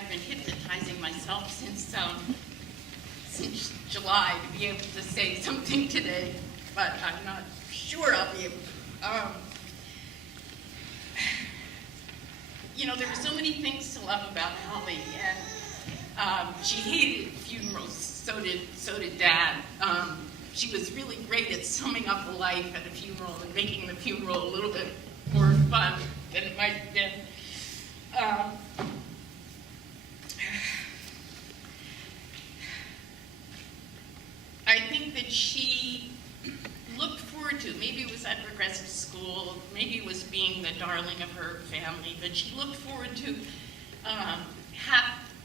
I've been hypnotizing myself since July to be able to say something today, but I'm not sure I'll be able to. You know, there were so many things to love about Holly, and she hated funerals. So did Dad. She was really great at summing up a life at a funeral and making the funeral a little bit more fun than it might have been. I think that she looked forward to, maybe it was at progressive school, maybe it was being the darling of her family, but she looked forward to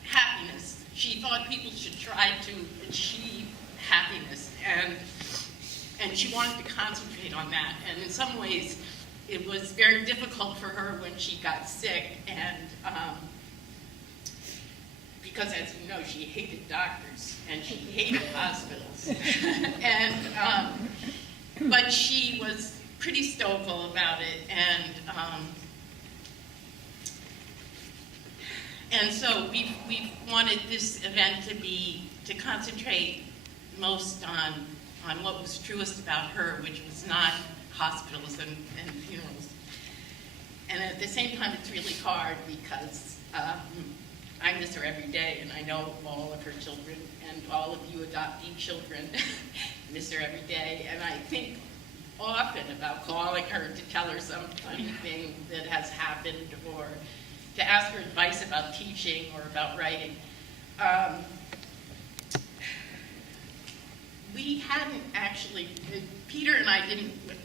happiness. She thought people should try to achieve happiness, and she wanted to concentrate on that. And in some ways, it was very difficult for her when she got sick, and because, as you know, she hated doctors and she hated hospitals. But she was pretty stoical about it, and so we've wanted this event to concentrate most on what was truest about her, which was not hospitals and funerals. And at the same time, it's really hard because I miss her every day, and I know all of her children and all of you adopting children miss her every day. And I think often about calling her to tell her some funny thing that has happened, or to ask her advice about teaching or about writing. We hadn't actually, Peter and I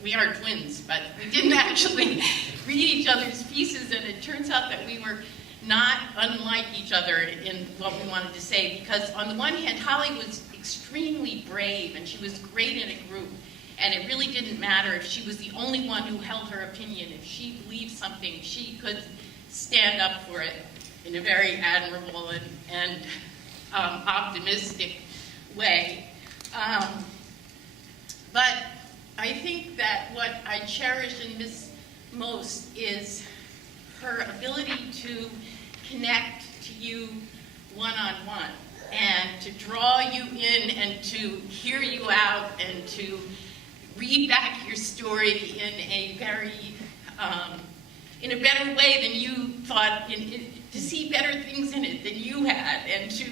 we are twins, but we didn't actually read each other's pieces, and it turns out that we were not unlike each other in what we wanted to say, because on the one hand, Holly was extremely brave, and she was great in a group, and it really didn't matter if she was the only one who held her opinion. If she believed something, she could stand up for it in a very admirable and optimistic way. But I think that what I cherish and miss most is her ability to connect to you one-on-one, and to draw you in, and to hear you out, and to read back your story in a very, in a better way than you thought, to see better things in it than you had, and to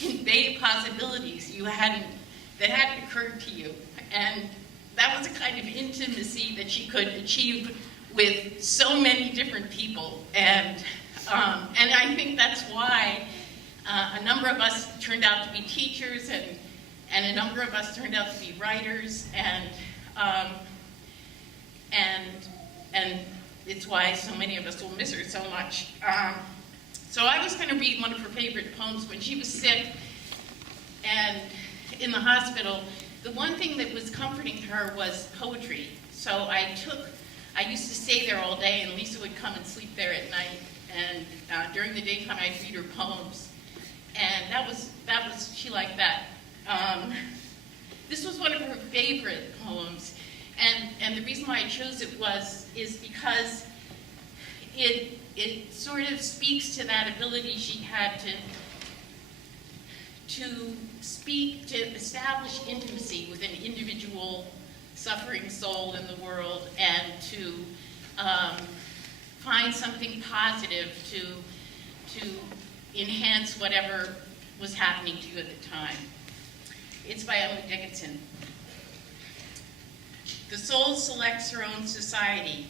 convey possibilities that hadn't occurred to you. And that was a kind of intimacy that she could achieve with so many different people, and I think that's why a number of us turned out to be teachers, and a number of us turned out to be writers, and it's why so many of us will miss her so much. So I was going to read one of her favorite poems when she was sick and in the hospital. The one thing that was comforting her was poetry. So I used to stay there all day, and Lisa would come and sleep there at night, and during the daytime I'd read her poems, and that was she liked that. This was one of her favorite poems, and the reason why I chose it is because it sort of speaks to that ability she had to speak, to establish intimacy with an individual suffering soul in the world, and to find something positive to enhance whatever was happening to you at the time. It's by Emily Dickinson. The soul selects her own society,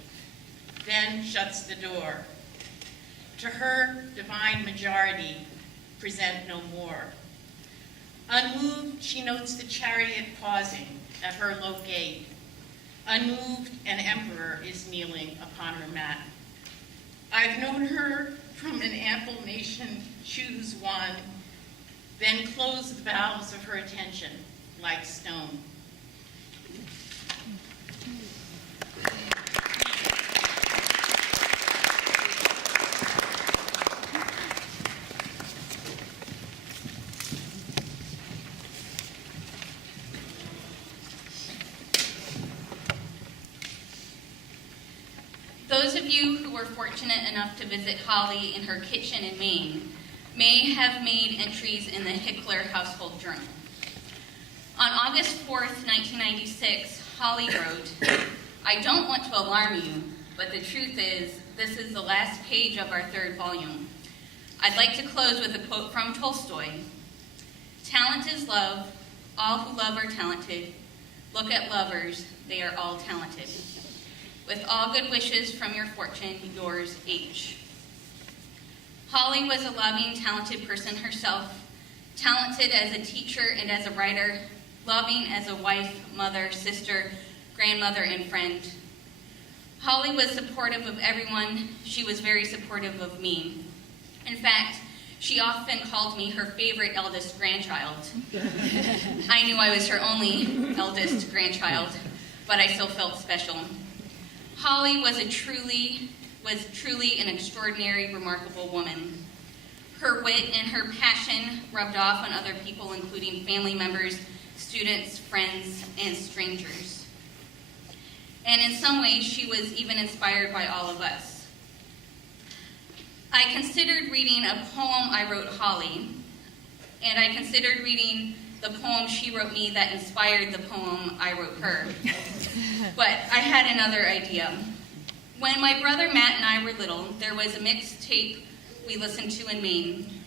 then shuts the door. To her, divine majority present no more. Unmoved, she notes the chariot pausing at her low gate. Unmoved, an emperor is kneeling upon her mat. I've known her from an ample nation choose one, then close the valves of her attention like stone. Those of you who were fortunate enough to visit Holly in her kitchen in Maine may have made entries in the Hickler Household Journal. On August 4th, 1996, Holly wrote, "I don't want to alarm you, but the truth is, this is the last page of our third volume. I'd like to close with a quote from Tolstoy. Talent is love. All who love are talented. Look at lovers. They are all talented. With all good wishes from your fortune, yours, H." Holly was a loving, talented person herself, talented as a teacher and as a writer, loving as a wife, mother, sister, grandmother, and friend. Holly was supportive of everyone. She was very supportive of me. In fact, she often called me her favorite eldest grandchild. I knew I was her only eldest grandchild, but I still felt special. Holly was truly an extraordinary, remarkable woman. Her wit and her passion rubbed off on other people, including family members, students, friends, and strangers. And in some ways, she was even inspired by all of us. I considered reading a poem I wrote Holly, and I considered reading the poem she wrote me that inspired the poem I wrote her. But I had another idea. When my brother Matt and I were little, there was a mixtape we listened to in Maine,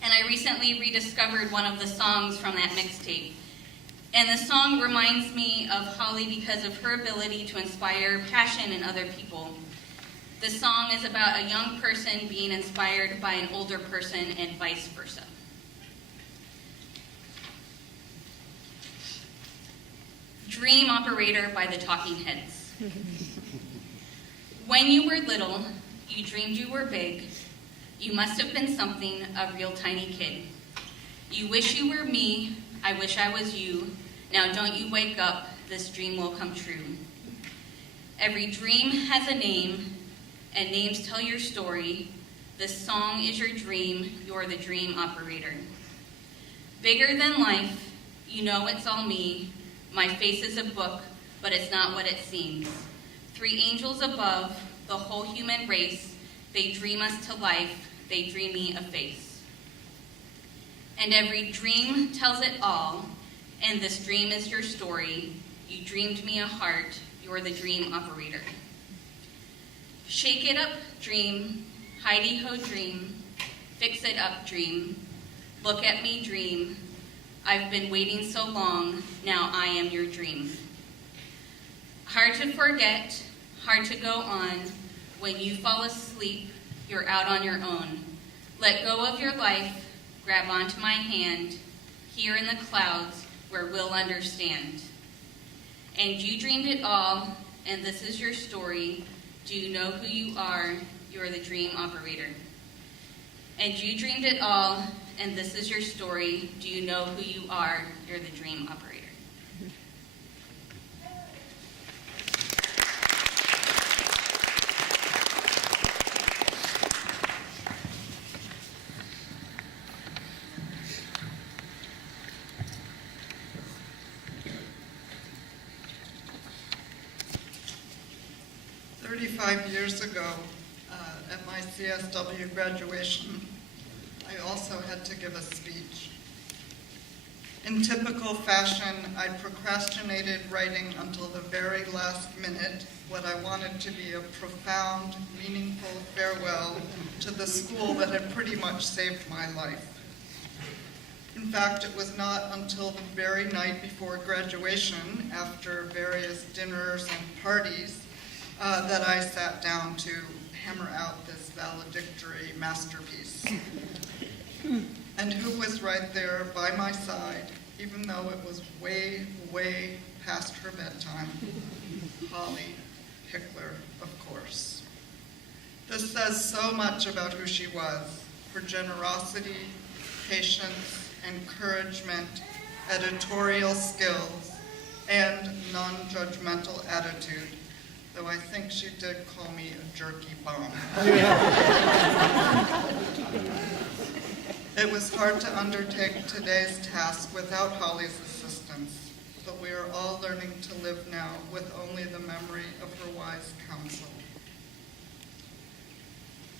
and I recently rediscovered one of the songs from that mixtape. And the song reminds me of Holly because of her ability to inspire passion in other people. The song is about a young person being inspired by an older person and vice versa. Dream Operator by the Talking Heads. When you were little, you dreamed you were big. You must have been something, a real tiny kid. You wish you were me, I wish I was you. Now don't you wake up, this dream will come true. Every dream has a name, and names tell your story. This song is your dream, you're the dream operator. Bigger than life, you know it's all me. My face is a book, but it's not what it seems. 3 angels above, the whole human race, they dream us to life, they dream me a face. And every dream tells it all, and this dream is your story. You dreamed me a heart, you're the dream operator. Shake it up, dream, hidey-ho, dream, fix it up, dream, look at me, dream. I've been waiting so long, now I am your dream. Hard to forget, hard to go on. When you fall asleep, you're out on your own. Let go of your life, grab onto my hand, here in the clouds where we'll understand. And you dreamed it all, and this is your story. Do you know who you are? You're the dream operator. And you dreamed it all, and this is your story. Do you know who you are? You're the dream operator. Years ago, at my CSW graduation, I also had to give a speech. In typical fashion, I procrastinated writing until the very last minute what I wanted to be a profound, meaningful farewell to the school that had pretty much saved my life. In fact, it was not until the very night before graduation, after various dinners and parties, that I sat down to hammer out this valedictory masterpiece. And who was right there by my side, even though it was way, way past her bedtime? Holly Hickler, of course. This says so much about who she was, her generosity, patience, encouragement, editorial skills, and non-judgmental attitude. Though I think she did call me a jerky bomb. It was hard to undertake today's task without Holly's assistance, but we are all learning to live now with only the memory of her wise counsel.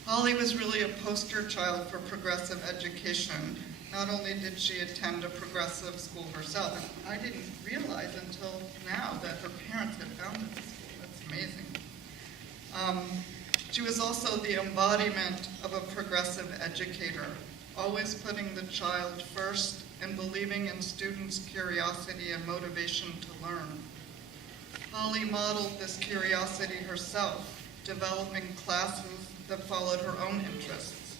Holly was really a poster child for progressive education. Not only did she attend a progressive school herself, and I didn't realize until now that her parents had founded the school. That's amazing. She was also the embodiment of a progressive educator, always putting the child first and believing in students' curiosity and motivation to learn. Holly modeled this curiosity herself, developing classes that followed her own interests.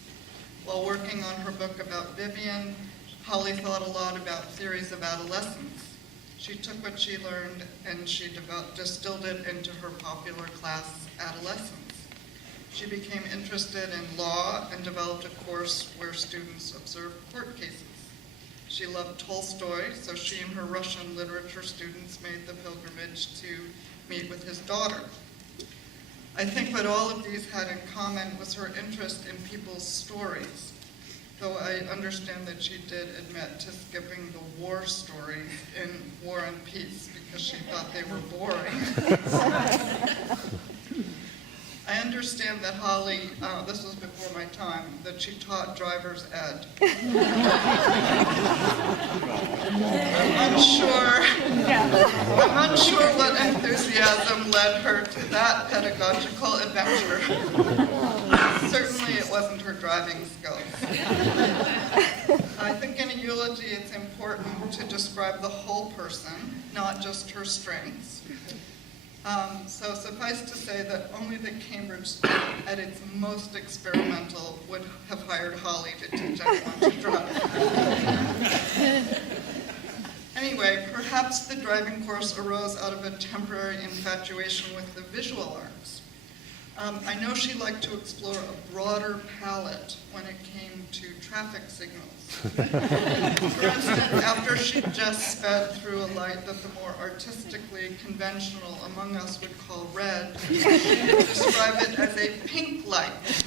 While working on her book about Vivian, Holly thought a lot about theories of adolescence. She took what she learned and she distilled it into her popular class, Adolescence. She became interested in law and developed a course where students observed court cases. She loved Tolstoy, so she and her Russian literature students made the pilgrimage to meet with his daughter. I think what all of these had in common was her interest in people's stories, though I understand that she did admit to skipping the war stories in War and Peace because she thought they were boring. I understand that Holly, this was before my time, that she taught driver's ed. I'm unsure what enthusiasm led her to that pedagogical adventure. Certainly it wasn't her driving skills. I think in a eulogy it's important to describe the whole person, not just her strengths. So suffice to say that only the Cambridge School, at its most experimental, would have hired Holly to teach anyone to drive. Anyway, perhaps the driving course arose out of a temporary infatuation with the visual arts. I know she liked to explore a broader palette when it came to traffic signals. For instance, after she just sped through a light that the more artistically conventional among us would call red, she would describe it as a pink light.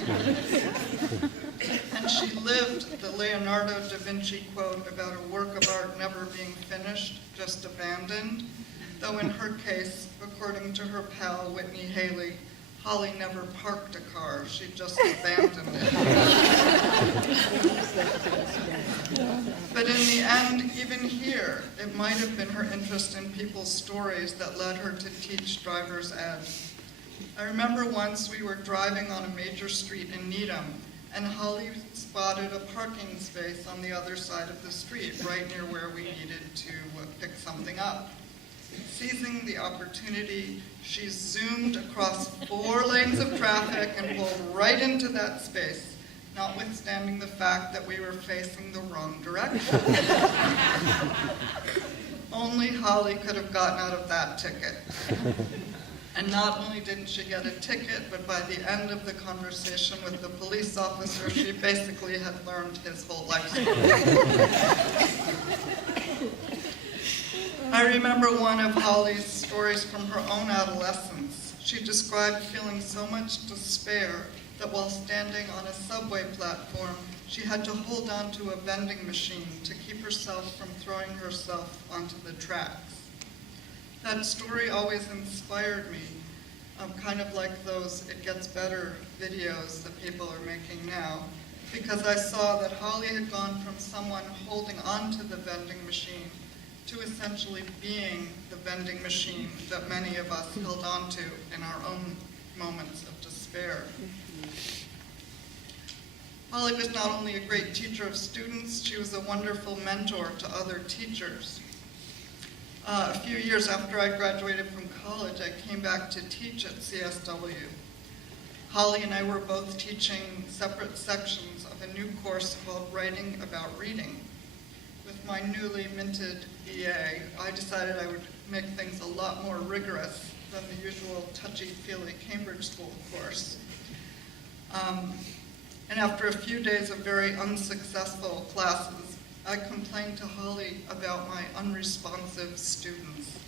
And she lived the Leonardo da Vinci quote about a work of art never being finished, just abandoned, though in her case, according to her pal Whitney Haley, Holly never parked a car, she just abandoned it. But in the end, even here, it might have been her interest in people's stories that led her to teach driver's ed. I remember once we were driving on a major street in Needham, and Holly spotted a parking space on the other side of the street, right near where we needed to pick something up. Seizing the opportunity, she zoomed across 4 lanes of traffic and pulled right into that space, notwithstanding the fact that we were facing the wrong direction. Only Holly could have gotten out of that ticket. And not only didn't she get a ticket, but by the end of the conversation with the police officer, she basically had learned his whole life story. I remember one of Holly's stories from her own adolescence. She described feeling so much despair that while standing on a subway platform, she had to hold on to a vending machine to keep herself from throwing herself onto the tracks. That story always inspired me, kind of like those It Gets Better videos that people are making now, because I saw that Holly had gone from someone holding onto the vending machine to essentially being the vending machine that many of us held on to in our own moments of despair. Holly was not only a great teacher of students, she was a wonderful mentor to other teachers. A few years after I graduated from college, I came back to teach at CSW. Holly and I were both teaching separate sections of a new course called Writing About Reading. With my newly minted BA, I decided I would make things a lot more rigorous than the usual touchy-feely Cambridge School course. And after a few days of very unsuccessful classes, I complained to Holly about my unresponsive students.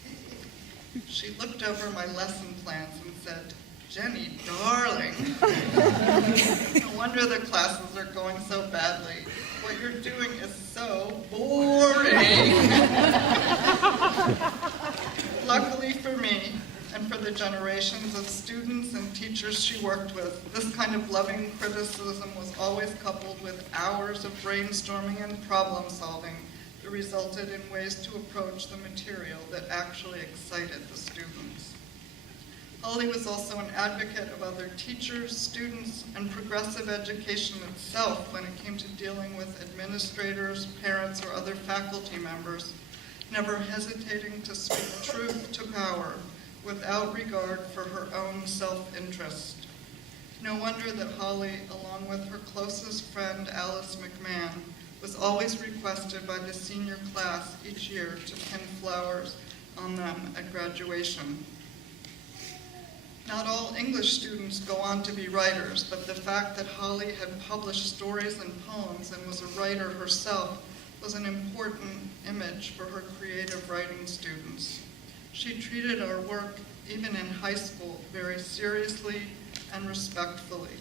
She looked over my lesson plans and said, "Jenny, darling, no wonder the classes are going so badly. What you're doing is so boring." Luckily for me, and for the generations of students and teachers she worked with, this kind of loving criticism was always coupled with hours of brainstorming and problem solving that resulted in ways to approach the material that actually excited the students. Holly was also an advocate of other teachers, students, and progressive education itself when it came to dealing with administrators, parents, or other faculty members, never hesitating to speak truth to power without regard for her own self-interest. No wonder that Holly, along with her closest friend, Alice McMahon, was always requested by the senior class each year to pin flowers on them at graduation. Not all English students go on to be writers, but the fact that Holly had published stories and poems and was a writer herself was an important image for her creative writing students. She treated our work, even in high school, very seriously and respectfully.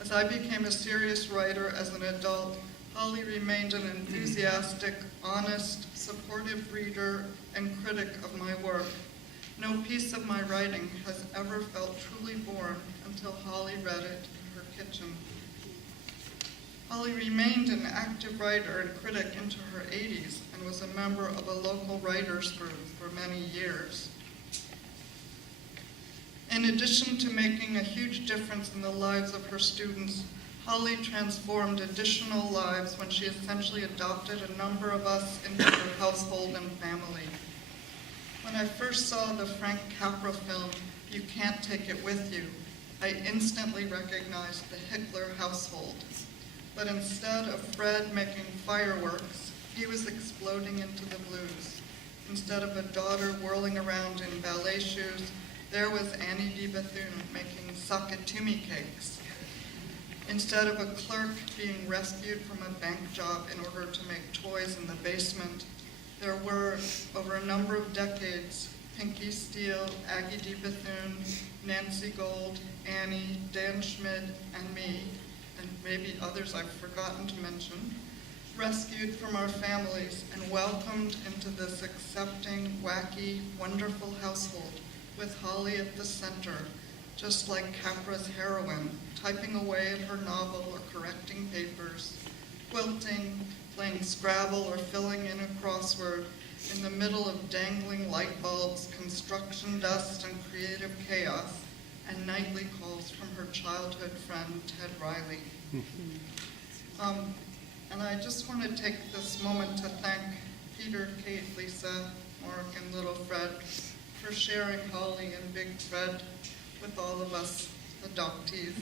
As I became a serious writer as an adult, Holly remained an enthusiastic, honest, supportive reader and critic of my work. No piece of my writing has ever felt truly born until Holly read it in her kitchen. Holly remained an active writer and critic into her 80s and was a member of a local writers group for many years. In addition to making a huge difference in the lives of her students, Holly transformed additional lives when she essentially adopted a number of us into her household and family. When I first saw the Frank Capra film, You Can't Take It With You, I instantly recognized the Hickler household. But instead of Fred making fireworks, he was exploding into the blues. Instead of a daughter whirling around in ballet shoes, there was Annie D. Bethune making sakatumi cakes. Instead of a clerk being rescued from a bank job in order to make toys in the basement, there were, over a number of decades, Pinky Steele, Aggie D. Bethune, Nancy Gold, Annie, Dan Schmid, and me, and maybe others I've forgotten to mention, rescued from our families and welcomed into this accepting, wacky, wonderful household with Holly at the center, just like Capra's heroine, typing away at her novel or correcting papers, quilting, playing Scrabble or filling in a crossword in the middle of dangling light bulbs, construction dust, and creative chaos, and nightly calls from her childhood friend, Ted Riley. And I just want to take this moment to thank Peter, Kate, Lisa, Mark, and little Fred for sharing Holly and Big Fred with all of us adoptees.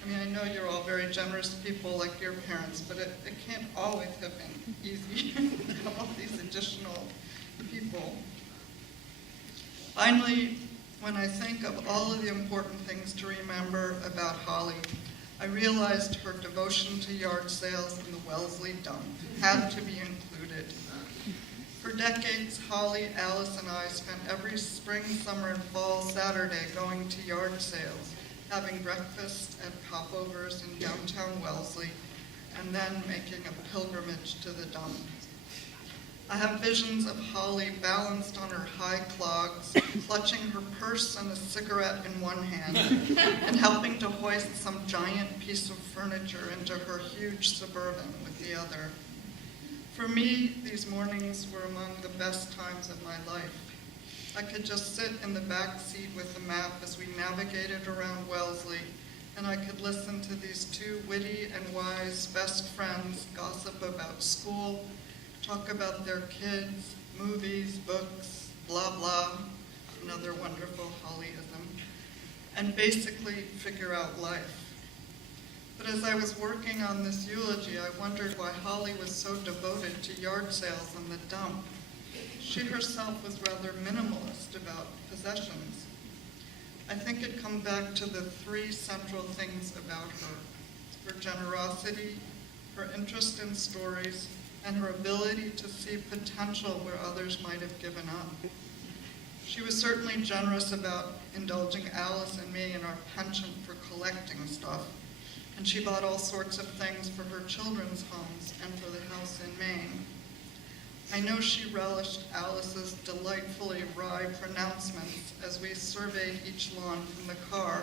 I mean, I know you're all very generous people like your parents, but it can't always have been easy to have all these additional people. Finally, when I think of all of the important things to remember about Holly, I realized her devotion to yard sales in the Wellesley dump had to be included. For decades, Holly, Alice, and I spent every spring, summer, and fall Saturday going to yard sales, having breakfast at popovers in downtown Wellesley, and then making a pilgrimage to the dump. I have visions of Holly balanced on her high clogs, clutching her purse and a cigarette in one hand, and helping to hoist some giant piece of furniture into her huge Suburban with the other. For me, these mornings were among the best times of my life. I could just sit in the back seat with the map as we navigated around Wellesley, and I could listen to these two witty and wise best friends gossip about school, talk about their kids, movies, books, blah, blah, another wonderful Hollyism, and basically figure out life. But as I was working on this eulogy, I wondered why Holly was so devoted to yard sales and the dump. She herself was rather minimalist about possessions. I think it comes back to the three central things about her: her generosity, her interest in stories, and her ability to see potential where others might have given up. She was certainly generous about indulging Alice and me in our penchant for collecting stuff, and she bought all sorts of things for her children's homes and for the house in Maine. I know she relished Alice's delightfully wry pronouncements as we surveyed each lawn from the car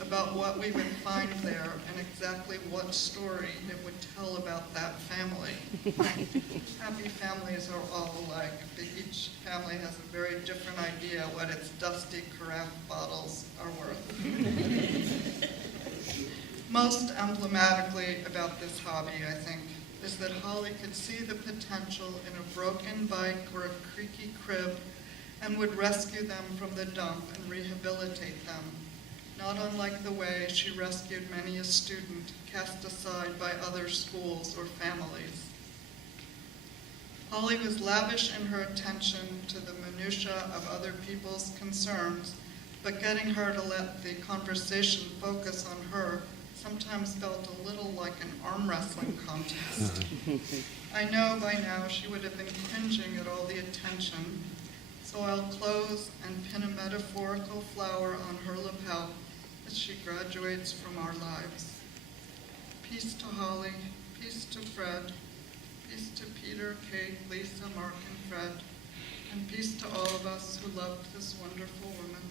about what we would find there and exactly what story it would tell about that family. Happy families are all alike, but each family has a very different idea what its dusty carafe bottles are worth. Most emblematically about this hobby, I think, is that Holly could see the potential in a broken bike or a creaky crib and would rescue them from the dump and rehabilitate them, not unlike the way she rescued many a student cast aside by other schools or families. Holly was lavish in her attention to the minutiae of other people's concerns, but getting her to let the conversation focus on her sometimes felt a little like an arm wrestling contest. I know by now she would have been cringing at all the attention, so I'll close and pin a metaphorical flower on her lapel as she graduates from our lives. Peace to Holly, peace to Fred, peace to Peter, Kate, Lisa, Mark, and Fred, and peace to all of us who loved this wonderful woman.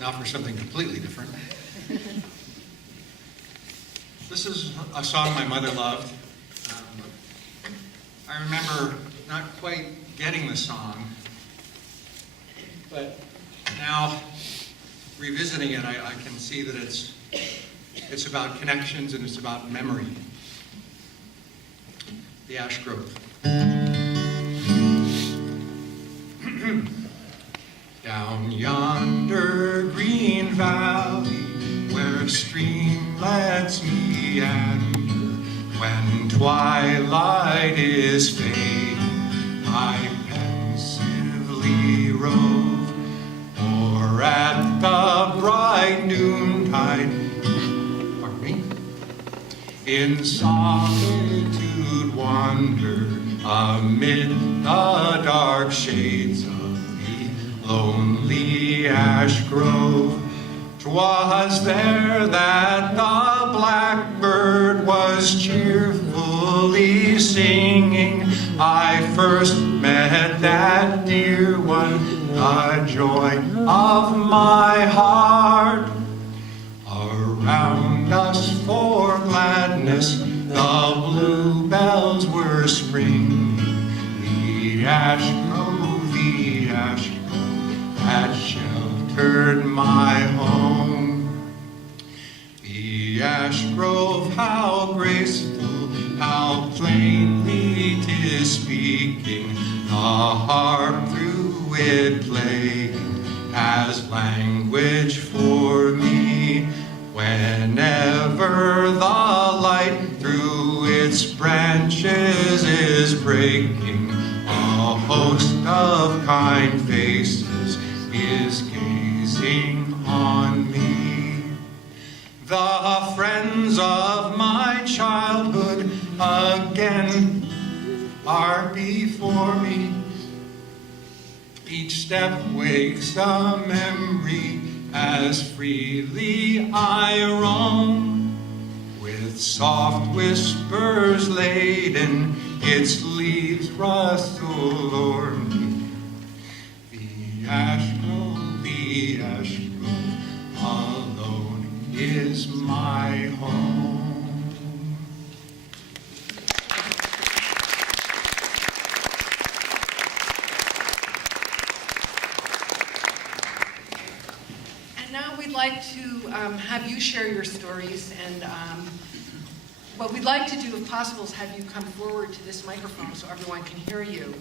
Now for something completely different. This is a song my mother loved. I remember not quite getting the song, but now revisiting it, I can see that it's about connections and it's about memory. The Ash Grove. Down yonder green valley, where streamlets meander, when twilight is fading, I pensively rove, or at the bright noontide, pardon me, in solitude wander amid the dark shades of lonely ash grove. 'Twas there that the blackbird was cheerfully singing. I first met that dear one, the joy of my heart. Around us for gladness, the bluebells were springing. The ash grove, the ash grove, that sheltered my home. The ash grove, how graceful, how plainly 'tis speaking, the harp through it playing, has language for me. Whenever the light through its branches is breaking, a host of kind faces is gazing on me. The friends of my childhood again are before me. Each step wakes a memory as freely I roam. With soft whispers laden, its leaves rustle o'er me. The ash grove alone is my home. And now we'd like to have you share your stories, and what we'd like to do, if possible, is have you come forward to this microphone so everyone can hear you.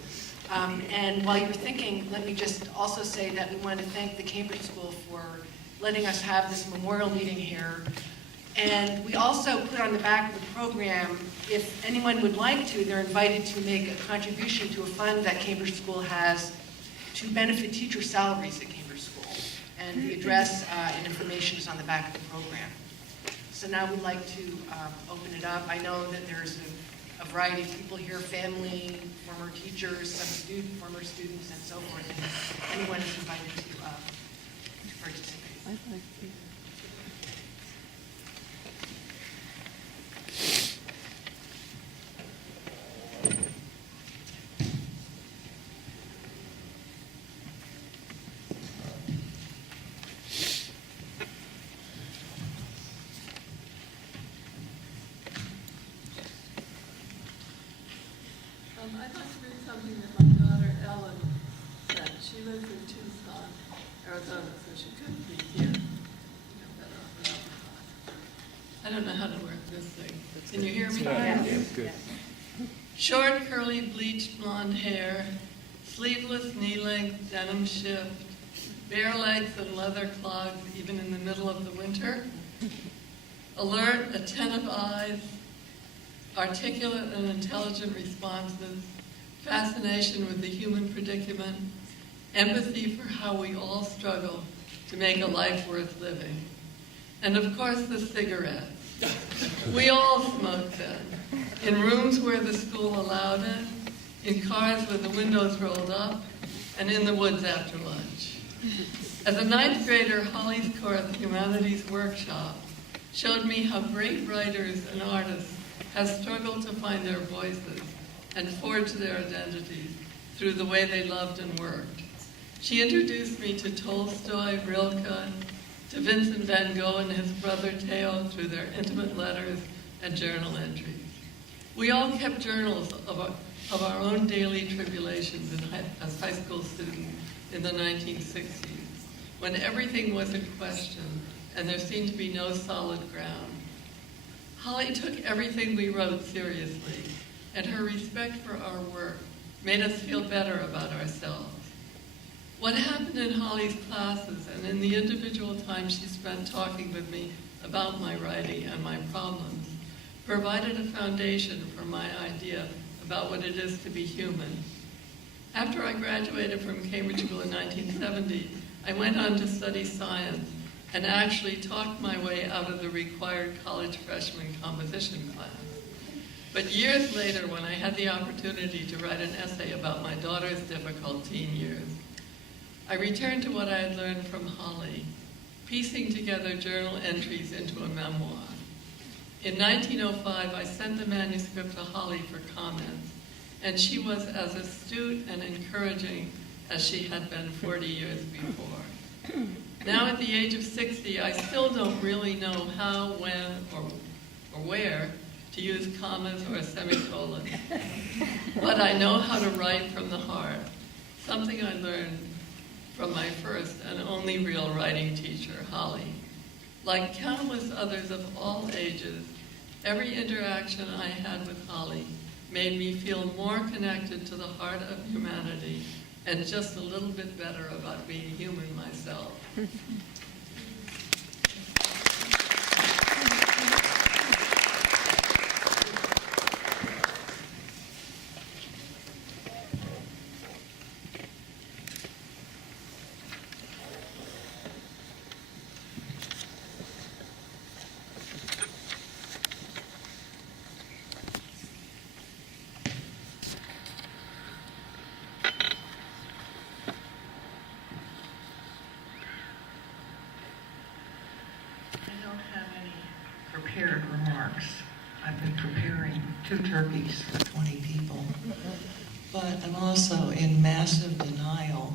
And while you're thinking, let me just also say that we want to thank the Cambridge School for letting us have this memorial meeting here. And we also put on the back of the program, if anyone would like to, they're invited to make a contribution to a fund that Cambridge School has to benefit teacher salaries at Cambridge School. And the address and information is on the back of the program. So now we'd like to open it up. I know that there's a variety of people here, family, former teachers, some former students, and so forth. And anyone is invited to participate. I'd like to read something that my daughter Ellen said. She lives in Tucson, Arizona, so she couldn't be here. I don't know how to work this thing. Can you hear me? Yes. Good. Short, curly, bleached blonde hair, sleeveless knee-length denim shift, bare legs and leather clogs even in the middle of the winter. Alert, attentive eyes, articulate and intelligent responses, fascination with the human predicament, empathy for how we all struggle to make a life worth living. And of course, the cigarette. We all smoked then, in rooms where the school allowed it, in cars with the windows rolled up, and in the woods after lunch. As a ninth grader, Holly's course, Humanities Workshop, showed me how great writers and artists have struggled to find their voices and forge their identities through the way they loved and worked. She introduced me to Tolstoy, Rilke, to Vincent van Gogh and his brother Theo through their intimate letters and journal entries. We all kept journals of our own daily tribulations as high school students in the 1960s, when everything was in question and there seemed to be no solid ground. Holly took everything we wrote seriously, and her respect for our work made us feel better about ourselves. What happened in Holly's classes and in the individual time she spent talking with me about my writing and my problems provided a foundation for my idea about what it is to be human. After I graduated from Cambridge School in 1970, I went on to study science and actually talked my way out of the required college freshman composition class. But years later, when I had the opportunity to write an essay about my daughter's difficult teen years, I returned to what I had learned from Holly, piecing together journal entries into a memoir. In 1905, I sent the manuscript to Holly for comments, and she was as astute and encouraging as she had been 40 years before. Now at the age of 60, I still don't really know how, when, or where to use commas or semicolons. But I know how to write from the heart, something I learned from my first and only real writing teacher, Holly. Like countless others of all ages, every interaction I had with Holly made me feel more connected to the heart of humanity and just a little bit better about being human myself. I don't have any prepared remarks. I've been preparing 2 turkeys for 20 people. But I'm also in massive denial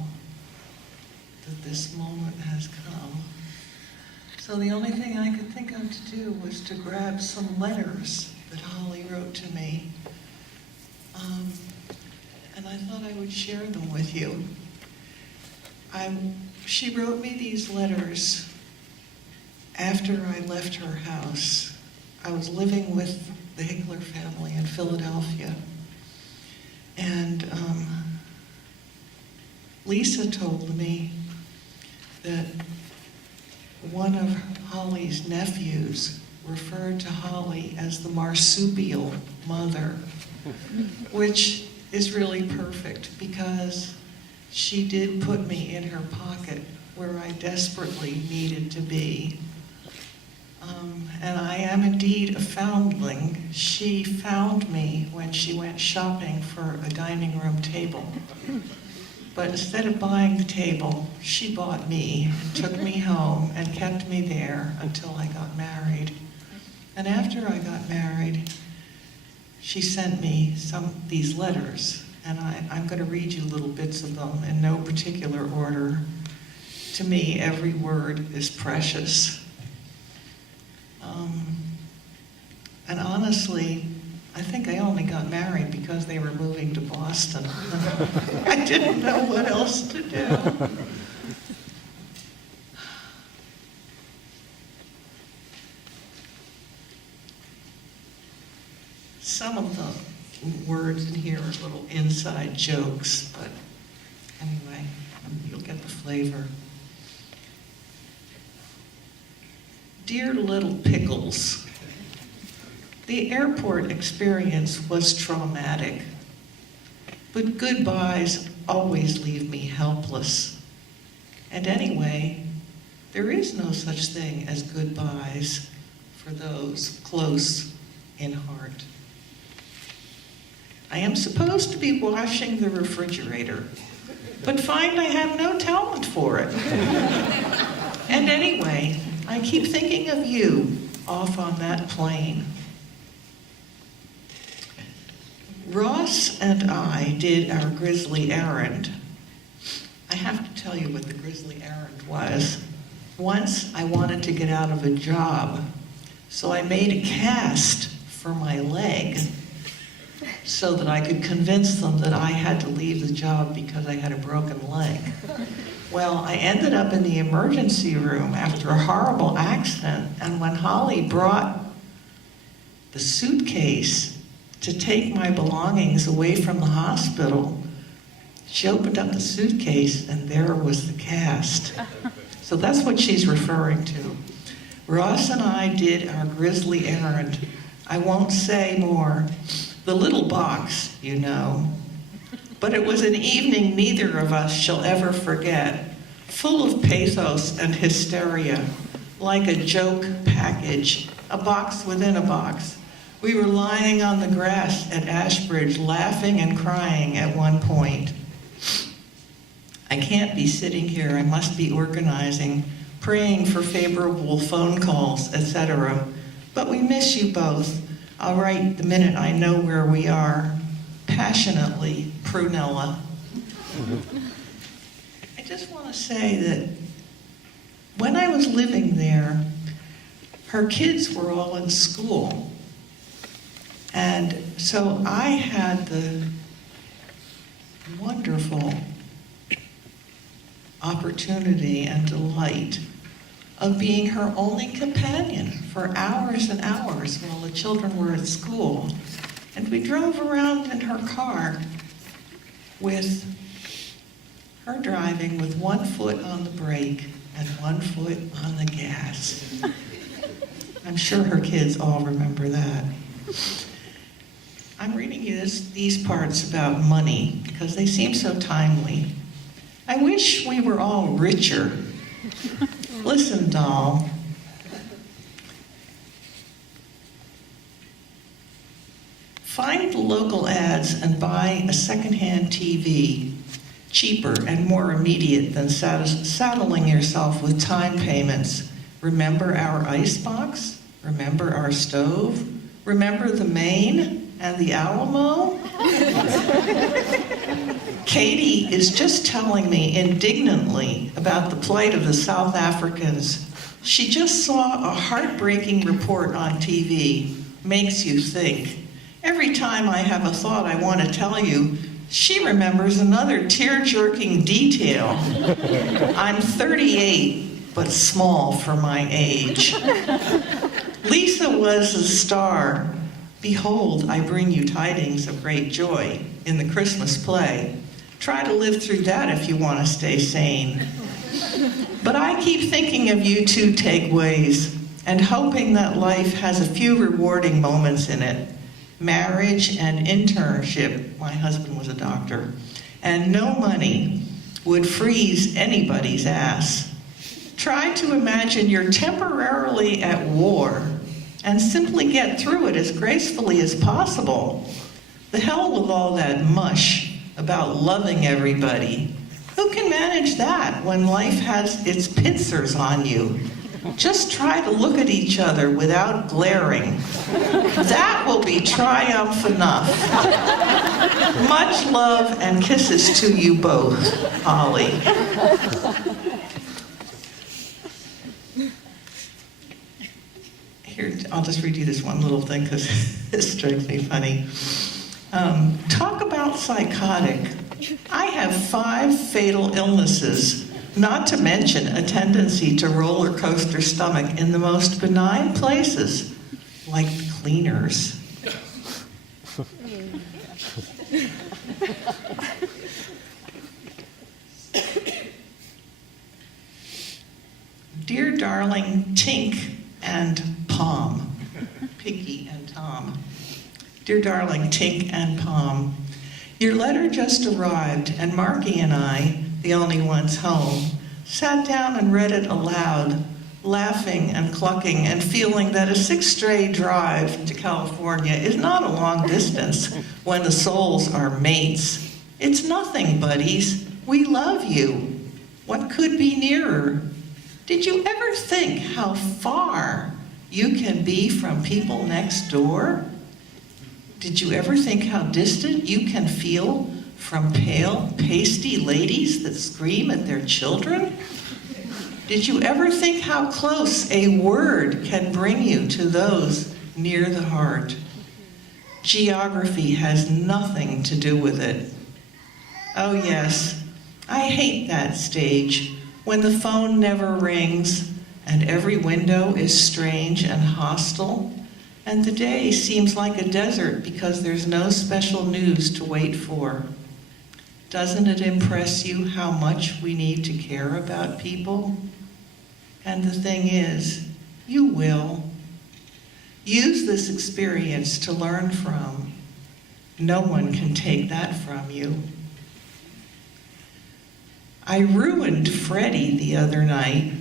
that this moment has come. So the only thing I could think of to do was to grab some letters that Holly wrote to me. And I thought I would share them with you. She wrote me these letters after I left her house. I was living with the Hickler family in Philadelphia. And Lisa told me that one of Holly's nephews referred to Holly as the marsupial mother, which is really perfect because she did put me in her pocket where I desperately needed to be. And I am indeed a foundling. She found me when she went shopping for a dining room table. But instead of buying the table, she bought me, took me home, and kept me there until I got married. And after I got married, she sent me these letters, and I'm going to read you little bits of them in no particular order. To me, every word is precious. And honestly, I think I only got married because they were moving to Boston. I didn't know what else to do. Some of the words in here are little inside jokes, but anyway, you'll get the flavor. Dear little Pickles, the airport experience was traumatic, but goodbyes always leave me helpless. And anyway, there is no such thing as goodbyes for those close in heart. I am supposed to be washing the refrigerator, but find I have no talent for it. And anyway, I keep thinking of you off on that plane. Ross and I did our grisly errand. I have to tell you what the grisly errand was. Once I wanted to get out of a job, so I made a cast for my leg so that I could convince them that I had to leave the job because I had a broken leg. Well, I ended up in the emergency room after a horrible accident, and when Holly brought the suitcase to take my belongings away from the hospital, she opened up the suitcase and there was the cast. So that's what she's referring to. Ross and I did our grisly errand. I won't say more. The little box, you know. But it was an evening neither of us shall ever forget, full of pathos and hysteria, like a joke package, a box within a box. We were lying on the grass at Ashbridge, laughing and crying at one point. I can't be sitting here. I must be organizing, praying for favorable phone calls, etc. But we miss you both. I'll write the minute I know where we are. Passionately, Prunella. I just want to say that when I was living there, her kids were all in school. And so I had the wonderful opportunity and delight of being her only companion for hours and hours while the children were at school. And we drove around in her car with her driving with one foot on the brake and one foot on the gas. I'm sure her kids all remember that. I'm reading you these parts about money because they seem so timely. I wish we were all richer. Listen, doll. Find the local ads and buy a secondhand TV, cheaper and more immediate than saddling yourself with time payments. Remember our icebox? Remember our stove? Remember the Maine and the Alamo? Katie is just telling me indignantly about the plight of the South Africans. She just saw a heartbreaking report on TV. Makes you think. Every time I have a thought I want to tell you, she remembers another tear-jerking detail. I'm 38, but small for my age. Lisa was a star. Behold, I bring you tidings of great joy in the Christmas play. Try to live through that if you want to stay sane. But I keep thinking of you two takeaways and hoping that life has a few rewarding moments in it. Marriage and internship, my husband was a doctor, and no money, would freeze anybody's ass. Try to imagine you're temporarily at war and simply get through it as gracefully as possible. The hell with all that mush about loving everybody. Who can manage that when life has its pincers on you? Just try to look at each other without glaring. That will be triumph enough. Much love and kisses to you both, Holly. Here, I'll just read you this one little thing because it strikes me funny. Talk about psychotic. I have 5 fatal illnesses, not to mention a tendency to roller coaster stomach in the most benign places, like the cleaners. Dear darling Tink and Pom, Piggy and Tom. Dear darling Tink and Pom, your letter just arrived, and Marky and I, the only ones home, sat down and read it aloud, laughing and clucking and feeling that a 6-day drive to California is not a long distance when the souls are mates. It's nothing, buddies. We love you. What could be nearer? Did you ever think how far you can be from people next door? Did you ever think how distant you can feel from pale, pasty ladies that scream at their children? Did you ever think how close a word can bring you to those near the heart? Geography has nothing to do with it. Oh yes, I hate that stage when the phone never rings and every window is strange and hostile, and the day seems like a desert because there's no special news to wait for. Doesn't it impress you how much we need to care about people? And the thing is, you will. Use this experience to learn from. No one can take that from you. I ruined Freddie the other night.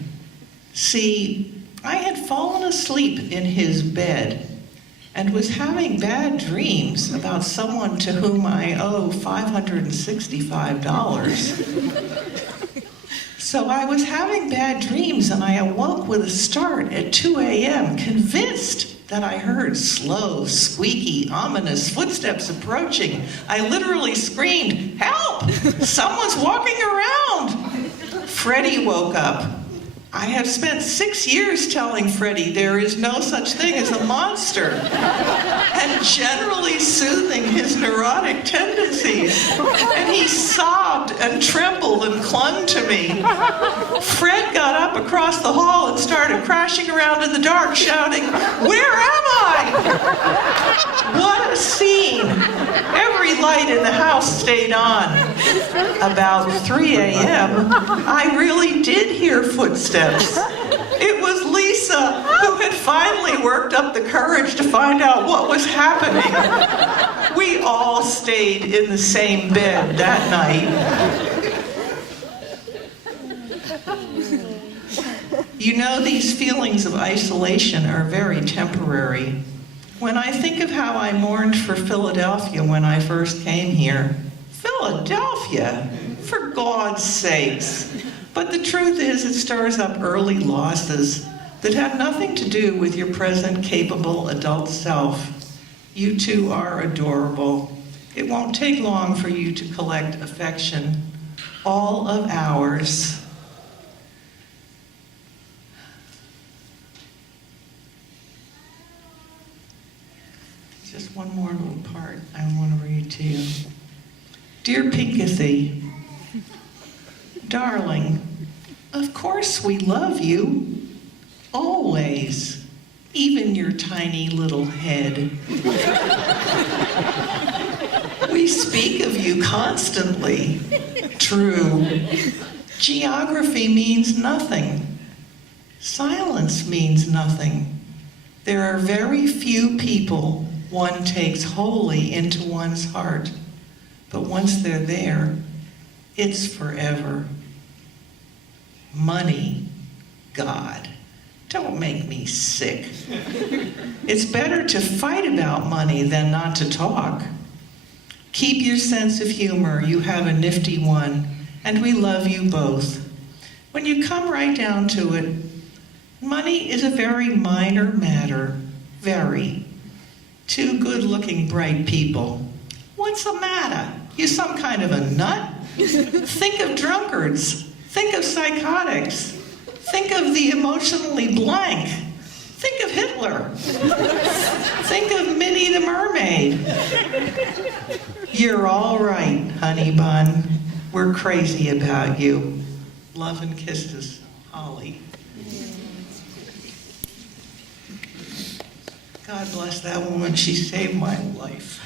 See, I had fallen asleep in his bed and was having bad dreams about someone to whom I owe $565. So I was having bad dreams and I awoke with a start at 2 a.m., convinced that I heard slow, squeaky, ominous footsteps approaching. I literally screamed, "Help! Someone's walking around!" Freddie woke up. I have spent 6 years telling Freddie there is no such thing as a monster, and generally soothing his neurotic tendencies. And he sobbed and trembled and clung to me. Fred got up across the hall and started crashing around in the dark, shouting, "Where am I?" What a scene! Every light in the house stayed on. About 3 a.m., I really did hear footsteps. It was Lisa, who had finally worked up the courage to find out what was happening. We all stayed in the same bed that night. You know, these feelings of isolation are very temporary. When I think of how I mourned for Philadelphia when I first came here, Philadelphia, for God's sakes. But the truth is, it stirs up early losses that have nothing to do with your present capable adult self. You two are adorable. It won't take long for you to collect affection, all of ours. Just one more little part I want to read to you. Dear Pinkathy, darling, of course we love you. Always. Even your tiny little head. We speak of you constantly. True. Geography means nothing. Silence means nothing. There are very few people one takes wholly into one's heart, but once they're there, It's forever. Money, God, don't make me sick. It's better to fight about money than not to talk. Keep your sense of humor, you have a nifty one, and we love you both. When you come right down to it, money is a very minor matter, very. Two good-looking, bright people. What's the matter? You some kind of a nut? Think of drunkards. Think of psychotics. Think of the emotionally blank. Think of Hickler. Think of Minnie the Mermaid. You're all right, honey bun. We're crazy about you. Love and kisses, Holly. God bless that woman. She saved my life.